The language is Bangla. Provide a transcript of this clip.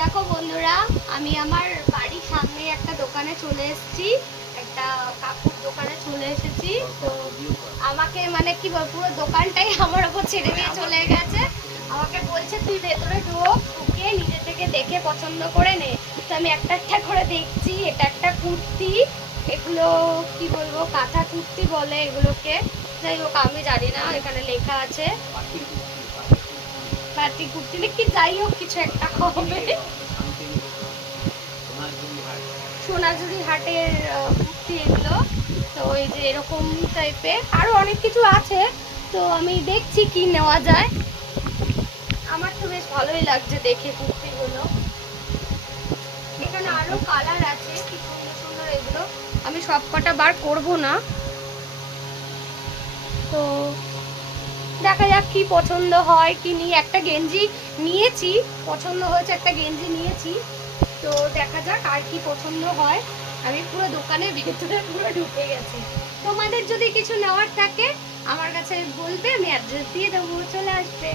দেখো বন্ধুরা, আমি আমার বাড়ির সামনে একটা দোকানে চলে এসেছি, একটা কাপড় দোকানে চলে এসেছি। তো আমাকে মানে কি বল, পুরো দোকানটাই আমার ওপর ছেড়ে দিয়ে চলে গেছে। আমাকে বলছে তুই ভেতরে ঢোক, ঢুকে নিজে থেকে দেখে পছন্দ করে নে। তো আমি একটা একটা করে দেখছি। এটা একটা কুর্তি, এগুলো কি বলবো, কাঁথা কুর্তি বলে এগুলোকে। যাই হোক, আমি জানি না, এখানে লেখা আছে বাটিক কুর্তি নাকি, যাই হোক কিছু একটা হবে। সোনাঝুরি হাটের কুর্তি এগুলো। তো এই যে এরকম টাইপের আরো অনেক কিছু আছে। তো আমি দেখছি কি নেওয়া যায়। আমার তো বেশ ভালোই লাগছে দেখে কুর্তিগুলো। এখানে আরো কালার আছে, কি সুন্দর সুন্দর এগুলো। আমি সব কটা বার করব না, তো দেখা যাক কি পছন্দ হয় কি নিয়ে। একটা গেঞ্জি নিয়েছি, পছন্দ হয়েছে, একটা গেঞ্জি নিয়েছি। তো দেখা যাক আর কি পছন্দ হয়। আমি পুরো দোকানের ভেতরে পুরো ঢুকে গেছি। তোমাদের যদি কিছু নেওয়ার থাকে আমার কাছে বলবে, আমি অ্যাড্রেস দিয়ে দেবো, চলে আসবে।